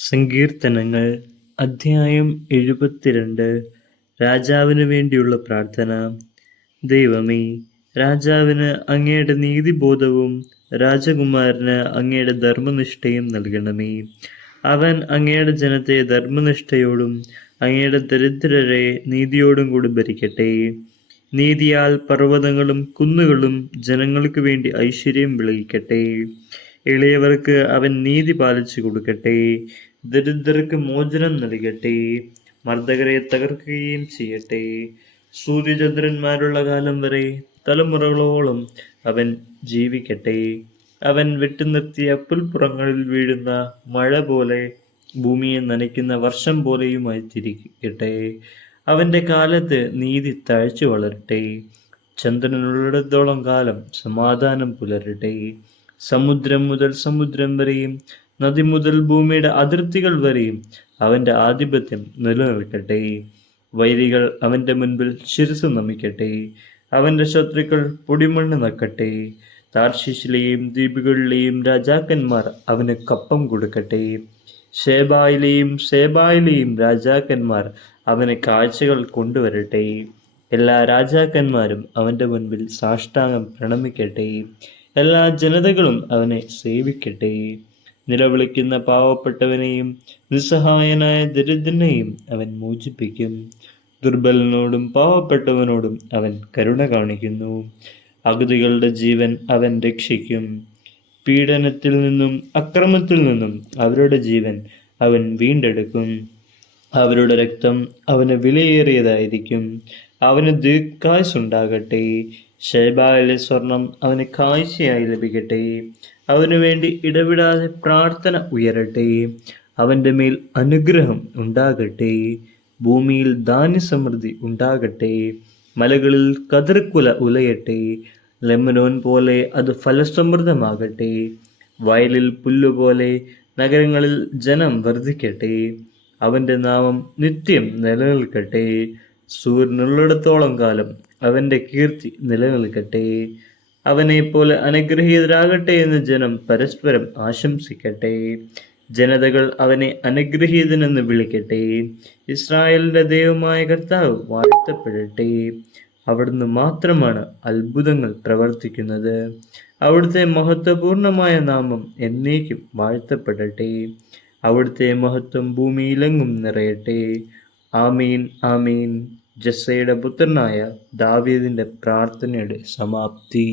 സങ്കീർത്തനങ്ങൾ അധ്യായം 72. രാജാവിന് വേണ്ടിയുള്ള പ്രാർത്ഥന. ദൈവമേ, രാജാവിന് അങ്ങയുടെ നീതിബോധവും രാജകുമാരന് അങ്ങയുടെ ധർമ്മനിഷ്ഠയും നൽകണമേ. അവൻ അങ്ങയുടെ ജനത്തെ ധർമ്മനിഷ്ഠയോടും അങ്ങയുടെ ദരിദ്രരെ നീതിയോടും കൂടി ഭരിക്കട്ടെ. നീതിയാൽ പർവ്വതങ്ങളും കുന്നുകളും ജനങ്ങൾക്ക് വേണ്ടി ഐശ്വര്യം വിളയിക്കട്ടെ. എളിയവർക്ക് അവൻ നീതി പാലിച്ചു കൊടുക്കട്ടെ. ദരിദ്രർക്ക് മോചനം നൽകട്ടെ. മർദ്ദകരെ തകർക്കുകയും ചെയ്യട്ടെ. സൂര്യചന്ദ്രന്മാരുള്ള കാലം വരെ തലമുറകളോളം അവൻ ജീവിക്കട്ടെ. അവൻ വെട്ടിനിർത്തിയ പുൽപ്പുറങ്ങളിൽ വീഴുന്ന മഴ പോലെ ഭൂമിയെ നനയ്ക്കുന്ന വർഷം പോലെയുമായി തിരിക്കട്ടെ. അവൻ്റെ കാലത്ത് നീതി തഴച്ചു വളരട്ടെ. ചന്ദ്രനുള്ളിടത്തോളം കാലം സമാധാനം പുലരട്ടെ. സമുദ്രം മുതൽ സമുദ്രം വരെയും നദി മുതൽ ഭൂമിയുടെ അതിർത്തികൾ വരെയും അവൻ്റെ ആധിപത്യം നിലനിൽക്കട്ടെ. വൈരികൾ അവൻ്റെ മുൻപിൽ ശിരസ് നമിക്കട്ടെ. അവൻ്റെ ശത്രുക്കൾ പൊടിമണ്ണ് നക്കട്ടെ. താർശീശിലെയും ദ്വീപുകളിലെയും രാജാക്കന്മാർ അവന് കപ്പം കൊടുക്കട്ടെ. ശേബായിലെയും രാജാക്കന്മാർ അവന് കാഴ്ചകൾ കൊണ്ടുവരട്ടെ. എല്ലാ രാജാക്കന്മാരും അവൻ്റെ മുൻപിൽ സാഷ്ടാംഗം പ്രണമിക്കട്ടെ. എല്ലാ ജനതകളും അവനെ സേവിക്കട്ടെ. നിലവിളിക്കുന്ന പാവപ്പെട്ടവനെയും നിസ്സഹായനായ ദരിദ്രനെയും അവൻ മോചിപ്പിക്കും. ദുർബലനോടും പാവപ്പെട്ടവനോടും അവൻ കരുണ കാണിക്കുന്നു. അഗതികളുടെ ജീവൻ അവൻ രക്ഷിക്കും. പീഡനത്തിൽ നിന്നും അക്രമത്തിൽ നിന്നും അവരുടെ ജീവൻ അവൻ വീണ്ടെടുക്കും. അവരുടെ രക്തം അവന് വിലയേറിയതായിരിക്കും. അവന് ദീർഘായുസ്സുണ്ടാകട്ടെ. ശേബായിലെ സ്വർണം അവന് കാഴ്ചയായി ലഭിക്കട്ടെ. അവനു വേണ്ടി ഇടവിടാതെ പ്രാർത്ഥന ഉയരട്ടെ. അവൻ്റെ മേൽ അനുഗ്രഹം ഉണ്ടാകട്ടെ. ഭൂമിയിൽ ധാന്യസമൃദ്ധി ഉണ്ടാകട്ടെ. മലകളിൽ കതിർക്കുല ഉലയട്ടെ. ലെബനോൻ പോലെ അത് ഫലസമൃദ്ധമാകട്ടെ. വയലിൽ പുല്ലുപോലെ നഗരങ്ങളിൽ ജനം വർദ്ധിക്കട്ടെ. അവൻ്റെ നാമം നിത്യം നിലനിൽക്കട്ടെ. സൂര്യനുള്ളിടത്തോളം കാലം അവൻ്റെ കീർത്തി നിലനിൽക്കട്ടെ. അവനെപ്പോലെ അനുഗ്രഹീതരാകട്ടെ എന്ന് ജനം പരസ്പരം ആശംസിക്കട്ടെ. ജനതകൾ അവനെ അനുഗ്രഹീതനെന്ന് വിളിക്കട്ടെ. ഇസ്രായേലിൻ്റെ ദൈവമായ കർത്താവ് വാഴ്ത്തപ്പെടട്ടെ. അവിടുന്ന് മാത്രമാണ് അത്ഭുതങ്ങൾ പ്രവർത്തിക്കുന്നത്. അവിടുത്തെ മഹത്വപൂർണമായ നാമം എന്നേക്കും വാഴ്ത്തപ്പെടട്ടെ. അവിടുത്തെ മഹത്വം ഭൂമിയിലെങ്ങും നിറയട്ടെ. ആമീൻ, ആമീൻ. ജസ്സയുടെ പുത്രനായ ദാവീദിന്റെ പ്രാർത്ഥനയുടെ സമാപ്തി.